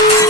Thank you.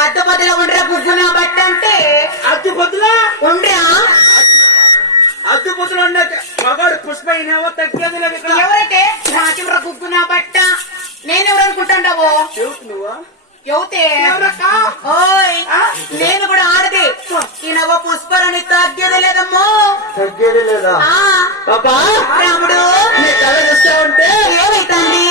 అద్దు బదులు ఉండ్రా గుగ్గున బట్ట అంటే? అద్దు పొద్దులా? ఉండ్రా? అద్దు పొద్దులు మగాడు పుష్ప ఈయనేమో తగ్గేది ఎవరైతే రాకివ్ర గుగ్గున బట్ట? నేనెవరు అనుకుంటాండావు? ఓయ్? నేను కూడా ఆడది. ఈ నవ్వ పుష్పరని తగ్గేది లేదమ్మో. తగ్గేది లేదా? రాముడు. నీ కళ చూస్తా ఉంటే ఏమైతుంది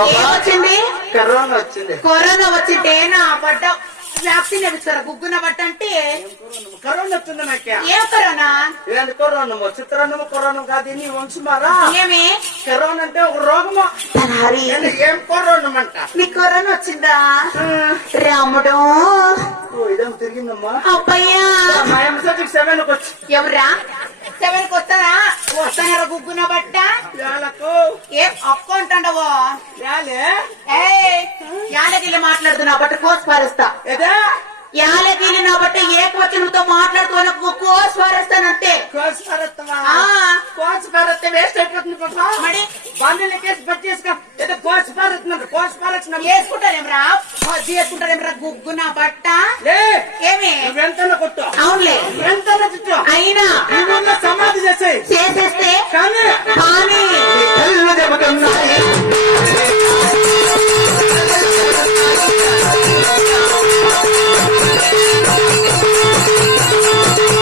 ఏమొచ్చింది కరోనా వచ్చింది. కరోనా వచ్చింటే నా బట్ట వ్యాక్సిన్ వేపిస్తారా గుగ్గున బట్ట అంటే కరోనా? వచ్చింది నాకే? ఏం కరోనా? ఏంటి కరోనా? చిత్రాన్నము కరోనా కాదు నీ వంశమారా? ఏమి? కరోనా అంటే ఒక రోగము? ఏం కరోనా అంట నీ కరోనా వచ్చిందా? రాముడు. ఇదేం తిరిగిందమ్మా? అబ్బయ్యా. మా ఎంసెట్కి సెవెన్ వచ్చి. ఎవరా? సెవెన్కి వస్తారా వస్తానారా గుగ్గున బట్ట? ఏ అప్పు ఏ యాలగిల్లి మాట్లాడుతున్నా బట్ట కోసి పారేస్తా. ఏదే? యాలగిల్లి నా బట్ట ఏకవచనంతో మాట్లాడుతున్నా కోసి పారేస్తానంతే. కోసి పరత్తమా ఆ. కోసి పరత్తే వేస్ట్ అయిపోతుంది మరి? బండిని కేసు పట్టి చేసుకో ఏదో కోసి పారుతున్నారు కోసి పారచ్చిన వేసుకుంటారేమ్రా? మధ్య వేసుకుంటారేమ్రా గుగ్గు నా బట్ట. ఏమి? నువ్వెంతలో కొట్టు. అవునులే. నువ్వెంతలో చుట్టూ అయినా. సమాధి చేసేయి. చేసేస్తే? కానీ కానీ Thank you.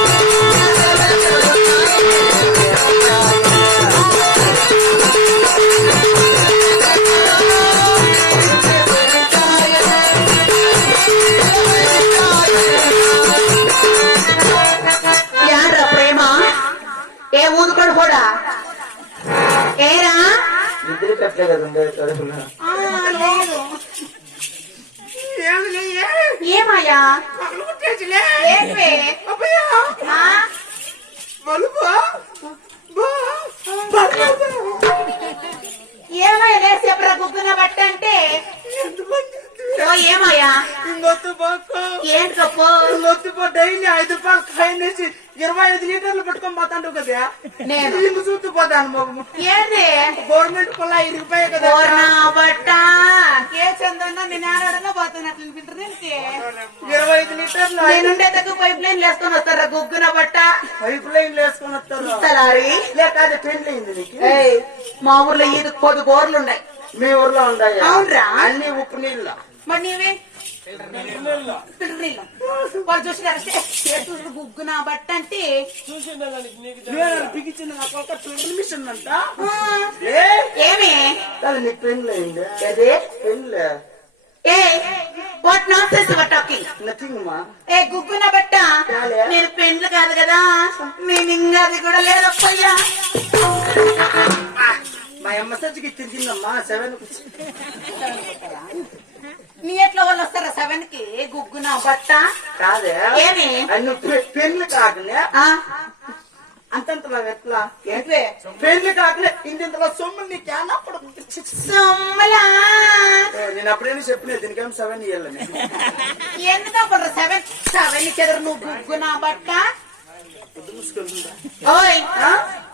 గవర్నమెంట్ పొలా ఇరిగిపోయాయి కదా. బట్ట ఏ చందన్న నేను అనిపించదు దీనికి ఇరవై ఐదు లీటర్లు నేనుండే దగ్గర పైప్ లైన్ వేసుకొని వస్తారా గుగ్గున బట్ట? పైప్ లైన్ వేసుకొని వస్తారు. తలారి లేక అది పెళ్ళి అయింది నీకు? ఏయ్, మా ఊర్లో ఈది కొద్ది గోర్లు ఉన్నాయి మీ ఊర్లో ఉన్నాయా అవునురా. అన్ని ఉప్పు నీళ్ళు. మరి నీవే. వాళ్ళు గుగ్గున బట్ట అంటే మిషన్ అంట ఏమి ఏ what not sense your talking nothing మా ఏ గుగ్గున బట్ట నేను పెండ్లు కాదు కదా మీనింగ్ ఇంకా అది కూడా లేదప్పయ్యా మా అమ్మ సచ్చికి తిరిగిందమ్మా సెవెన్ నీ ఎట్లా వాళ్ళు వస్తారా సెవెన్కి? గుగ్గున బట్ట? కాదే. ఏమి? అది నువ్వు పె- పెళ్ళి కాకనే అంతంతలా ఎట్లా? పెళ్ళి కాకలే. ఇంతింతలా సొమ్ము నీకేనప్పుడు సొమ్మలా? నేను అప్పుడేనా చెప్పిన దీనికేం సెవెన్ ఇయ్యాలని ఎందుకు సెవెన్ సెవెన్ చెదరు నువ్వు గుగ్గు నా బట్ట? ఓయ్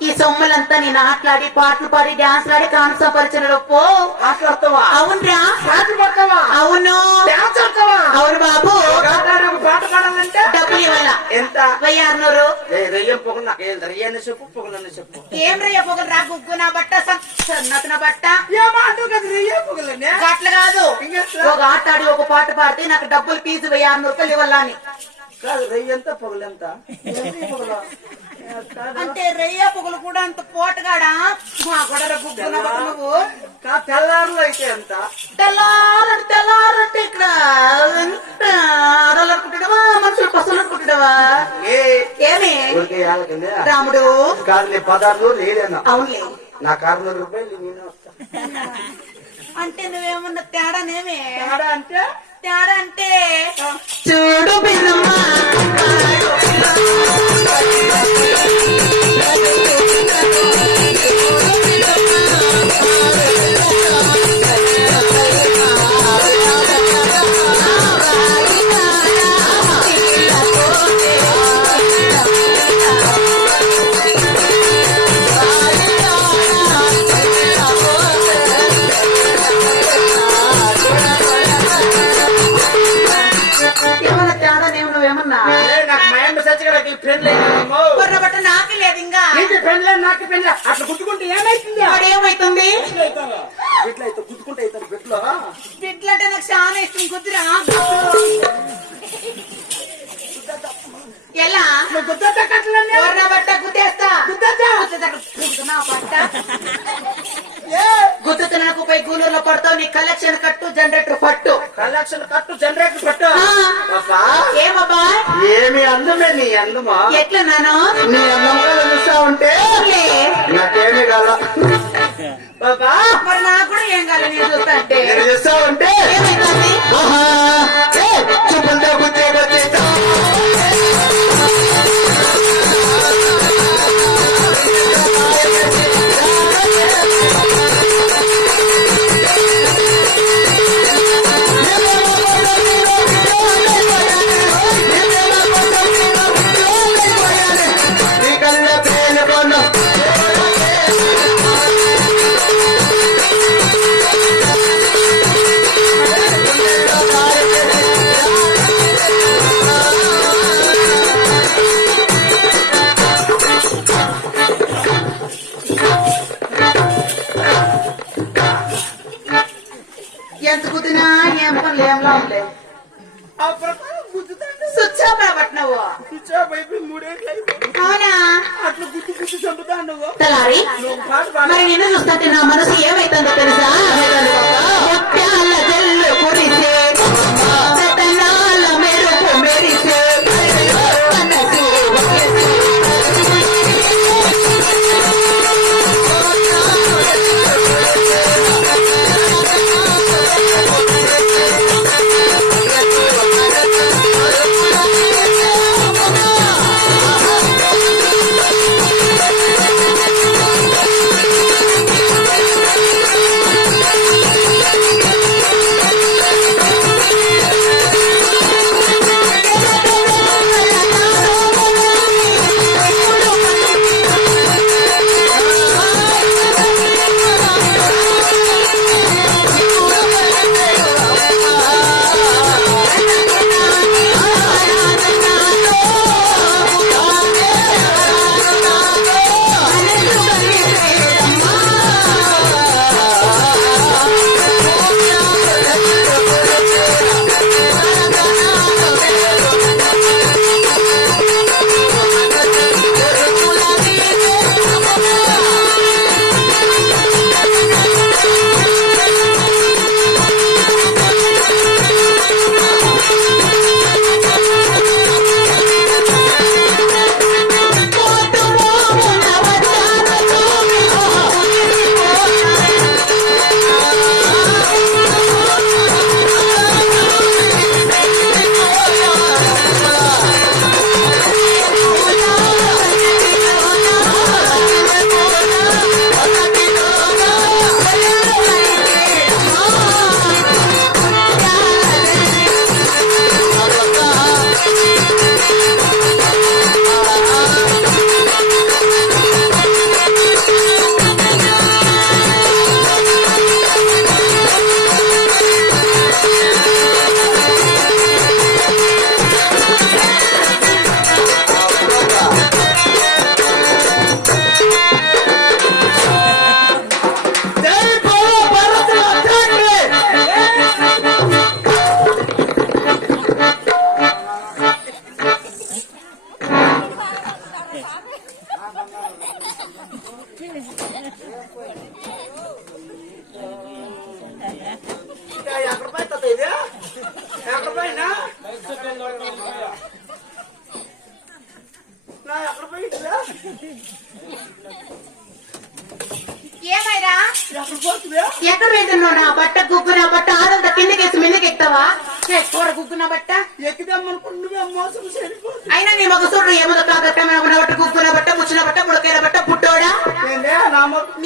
ఈ సొమ్ములంతా నేను ఆటలాడి పాటలు పాడి డాన్స్ ఆడి కాన్సపరిచిన పో. మాట్లాడతావా? అవునరా. పాట పడతావా? అవును. డాన్స్ ఆడతావా? అవును బాబు. ఒక ఆటగాడు ఒక పాట పాడాలంటే? డబ్బులు ఇవ్వాల? ఎంత? వెయ్యి ఆరునూరు ఏ, రొయ్యం పొగలు నాకు ఏం రయ్యని చెప్పు పొగలని చెప్పు. ఏం రయ్య పొగలు రా? గుగ్గు నా బట్ట బట్ట. ఏమో అంటావు కదా రొయ్యం పొగలని అట్లా కాదు? ఒక ఆట ఆడి ఒక పాట పాడితే నాకు డబ్బులు ఫీజు వెయ్యి ఆరు రూపాయలు ఇవ్వాలని. కాదు రొయ్యంత పొగలెంత. అంటే రయ్య పొగలు కూడా అంత పోటగాడా? మా బట్ట నువ్వు కా తెల్లారులు అయితే ఎంత? తెల్లారంటే తెల్లారంటే ఇక్కడ. అనుకుంటాడవా మనుషులు పసలు అనుకుంటాడవా ఏ? ఏమి? రాముడు. కాదు పదార్థం లేదేనా అవునులే. నా కారు రూపాయలు నేను వస్తా. అంటే నువ్వేమన్నా తేడానేమే? తేడా అంటే? తేడా అంటే చూడు పిన్నమ్మ. గుద్దుతు నాకు పై గూలూరులో పడతావు నీ కలెక్షన్ కట్టు జనరేటర్ పట్టు. కలెక్షన్ కట్టు జనరేటర్ పెట్టు. ఏమబ్బా? ఏమి అందమే నీ అందమా ఎట్లా నాను నీ అందముగా చూస్తా ఉంటే. నాకేమి కాల. బాబా మరి నాకు కూడా ఏం కాదు నేను చూస్తా అంటే? చూస్తా ఉంటే? ఏమైతుంది ఆహా, ఏ, చూపులతో గుద్దే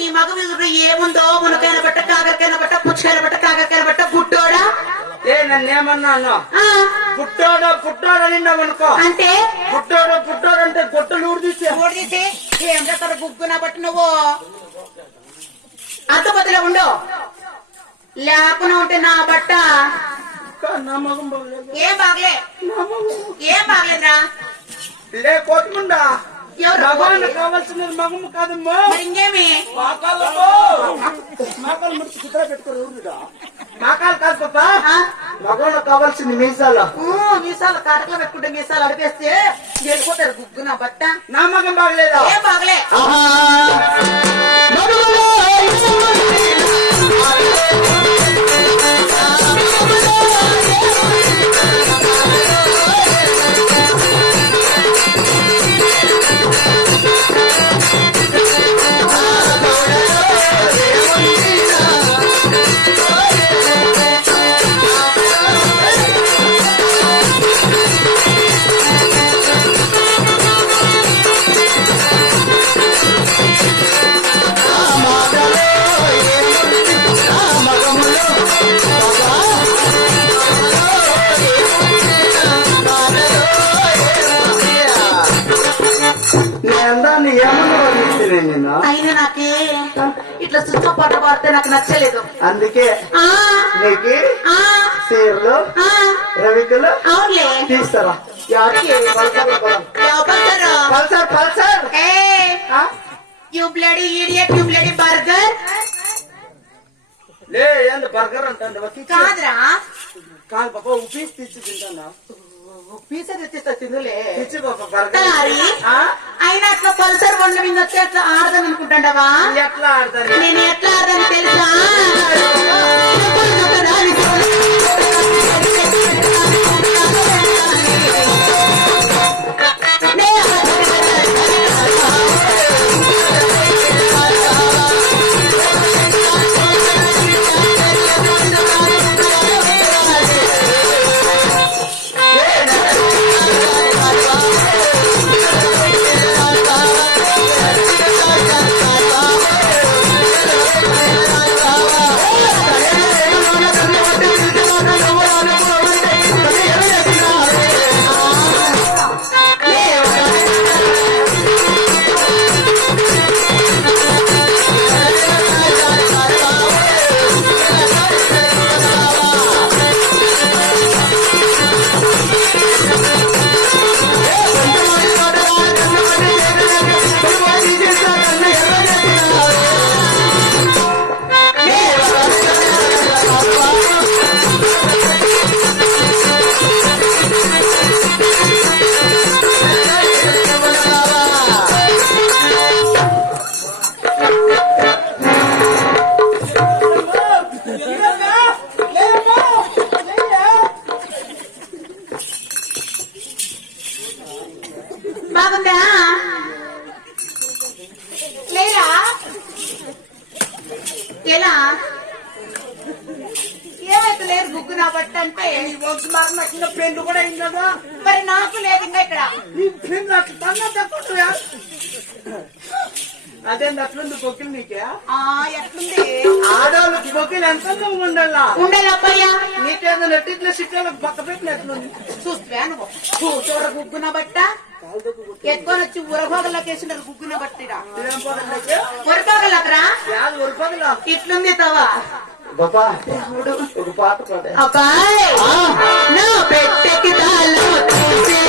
నా నీ మగ చూడు ఏముందో మునకాయల బట్ట కాకరకాయల బట్ట పుచ్చకాయల బట్ట కాకరకాయల బట్ట పుట్టోడా ఏ నన్ను ఏమన్నాను ఆ, పుట్టాడో పుట్టాడో నిన్నామనుకో అంటే? పుట్టాడో పుట్టాడో అంటే గొట్టలు ఊడితే ఓడితే ఏం చేస్తారు గుగ్గున బట్ట నువ్వు అర్థపతిలో ఉండు. లేకుండా ఉంటే నా బట్ట నా ఏం బాగలే? నా ఏం బాగలేదురా? లే కోతుకుండా మగవాళ్ళు కావాల్సినది మగము కాదమ్మా. ఇంకేమి? మాకాలు ముడిచి కుట్ర పెట్టుకోరు మాకాలు కాదు పాపా? మగవాళ్ళు కావాల్సింది మీసాలు. మీసాలు కాటకలో పెట్టుకుంటే మీసాలు అడిపేస్తే వెళ్ళిపోతారు గుగ్గున బట్ట. నా మగం బాగలేదా? బాగలే? నేను అందాన్ని ఏమన్నా అయినా నాకే ఇట్లా చుట్టూ పాట పాడితే నాకు నచ్చలేదు. అందుకే ఆ నీకు ఆ చీరలు రవికలు అవునులే. తీస్తారా? Pulsar Pulsar? You bloody idiot you bloody burger లే ఏంది బర్గర్ అంటే కాదురా. కాదు పాప ఉపీస్ తెచ్చి తింటానా పీసా తెచ్చిస్తా తిందులే? అయినా అట్లా పల్సర్ బండ్ల మీద వచ్చి అట్లా ఆడదాం అనుకుంటాండవా? ఎట్లా ఆడతారు? నేను ఎట్లా ఆడదని తెలుసా? బాగుందా పెళ్ళి కూడా కదా మరి నాకు లేదు ఇంకా ఇక్కడ. అదేంటి అట్లుంది బొక్కిలు నీకే? ఆ ఎట్లుంది? ఆడవాళ్ళకి బొక్కిలు ఎంత ఉండాలా? ఉండాలి అబ్బాయ్యా. నీకేదో నెట్టిట్లో సిట్టాలకు పక్క పెట్టినట్లుంది చూస్తే నువ్వు చూడ గుగ్గున బట్ట? ఎత్తుకొని వచ్చి ఉరభోగల్లోకి వేసినారు గుగ్గున బట్టిరా. ఉరభోగలకరా యాద ఉరుపగలా ఇట్లుంది తవా. అబ్బాయ్ నా పెట్టెకి తాళం తీసి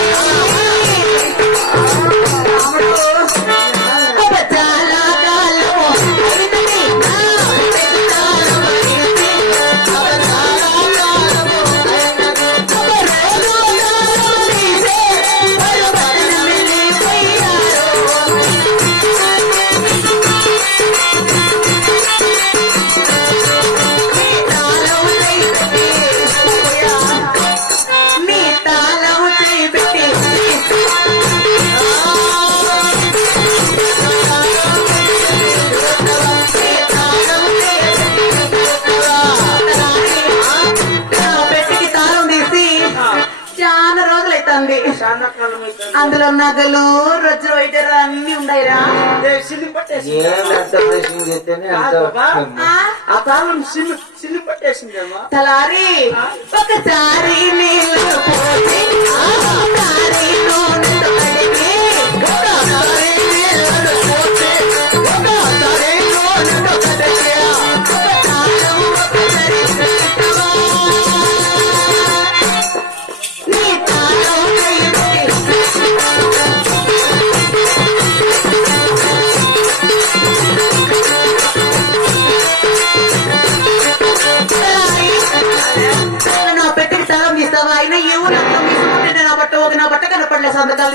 అందులో నగలు రొజ్జు వైటరు అన్ని అంత ఆ? తాళం సిల్లు సిల్లు పట్టేసిందేమో తలారి ఒకసారి నీళ్ళు సంతకాల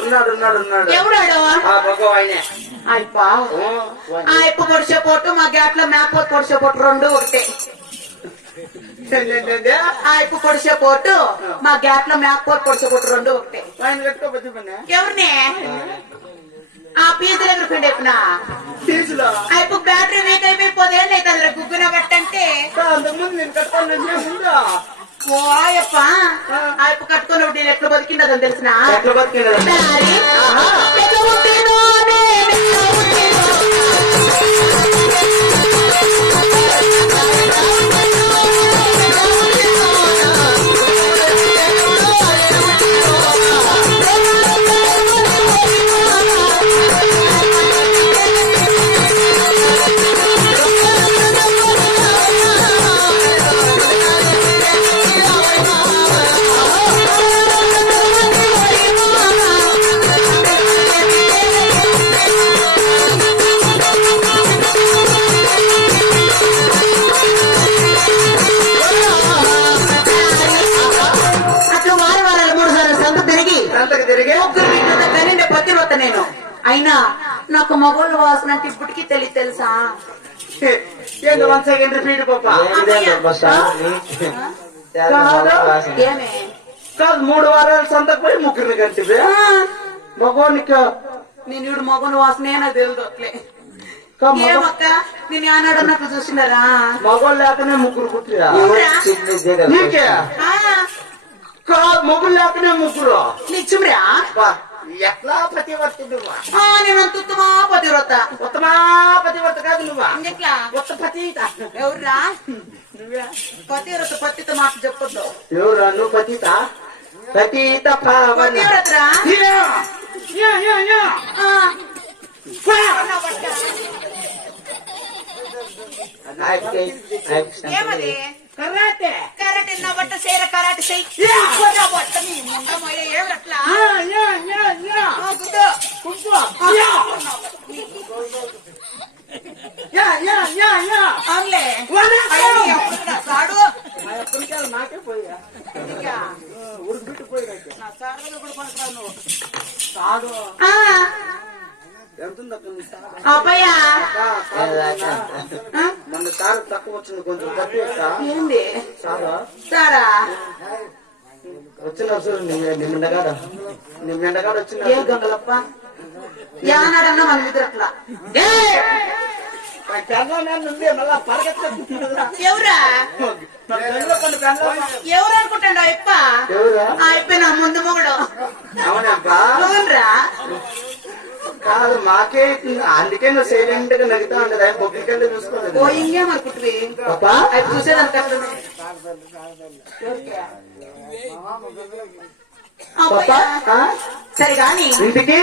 ఉన్నాడు ఉన్నాడు ఉన్నాడు. ఎవడాడు ఆ పొడిచే పోటు మా గ్యాట్లో మేకపోతు పొడిచే పోటు రెండు ఒకటే. ఆ ఇప్పు పొడిచే పోటు మా గ్యాట్లో మేకపోతు పొడిచే పోటు రెండు ఒకటే. ఎవరిని? ఆ. పీజు దగ్గర ఇప్పు బ్యాటరీ వీక్ అయిపోతే అయితే అందులో గుగ్గున బట్టంటే అంతకుముందు నేను ఓ ఆయప్ప. ఆ ఇప్పు కట్టుకుని నేను ఎట్లా బతికిండదని తెలిసిన? ఎట్లా బతికిండదు దారి ఎట్లా పుట్టినో నేను ఎట్లా పుట్టినో కాదు మూడు వారాలు సంతకు పోయి ముగ్గురిని కంటివే ఆ, మగవానికి నేను ఇప్పుడు మగోని వాసనే నాకు ఏమక్క? నేను ఆనాడు చూసినారా? మగవాళ్ళు లేకనే ముగ్గురు పుట్టిరా? కాదు. ముగ్గురు లేకనే ముగ్గురు. అబ్బా, ఎట్లా పతివర్తి నువ్వా ఆ, నేను అంత ఉత్తమా పతివ్రత ఉత్తమా పతివర్త కాదు నువ్వా? ఇంకెట్లా? ఉత్త పతీత ఎవర్రా? నువ్వే. పతివ్రత పతితో మాట చెప్పొద్దు. ఎవరా నువ్వు పతీత? పతీత పతివ్రతరా. ఏమది? కరాటే. కరాటే నా బట్ట సేర కరాటే చెయ్యి. యా. నా బట్ట నీ ముండమయ్య ఏమిట్లా yeah, yeah, yeah, yeah. కుంకు. Yeah. Yeah, yeah, yeah, yeah. అవునులే వనక్కం. అయ్యో, ఎప్పుడు నా సాడు. ఆ ఎప్పటికెళ్ళి నాకే పోయా. ఇంకా ఉడిపిట్టు పోయినాకే నా సాడు కూడా కొనుక్కోను నువ్వు. తాడు ఆ, ఎంత ఉంది అక్కడ నీ తాడు? అబ్బయ్య మొన్న తాడు తక్కువ వచ్చింది కొంచెం ఏంది? చాలా సారా? వచ్చిన చూడు నిమ్మెండగాడ నిమ్మెండగాడ వచ్చిన ఏ గంగలప్ప? యానాడన్నా మన ఇద్దరు అట్లా? ఎవరా? ఎవరు అనుకుంటాడు ఎవరా? ఆ అప్ప నా ముందు మొగుడు. అవునరా? కాదు మాకే అందుకే నువ్వు సైలెంట్గా నగుతా ఉండదు? ఆయన బొగ్గికెళ్ళి ఓ చూసుకోలేదు చూసేదానికి? సరే గాని ఇంటికి?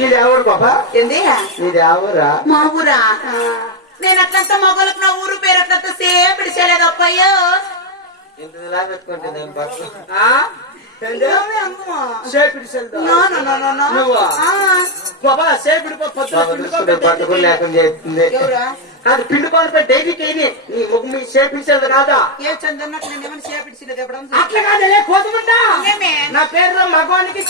నీది ఎవరు పాపా? ఏంది? నీది ఎవరా మా ఊరా నేను అట్లంతా మగోళ్ళకి నా ఊరు పేరు అట్లంతా సేపు పిడిచేలేదు అప్పయ్యో పెట్టుకుంటే సేపిడి సెల్దా? No, no. నువ్వా? బాబా సేపిడి పట్టుకుని లేకుండా చేస్తుంది డైరీకి ముగ్గు మీ సెల్దా కాదా ఏ చందన్నట్టు నేను పిడిచిలేదు ఎప్పుడన్నా అట్లా కాదే కోసమంటా? నా పేరులో మగవానికి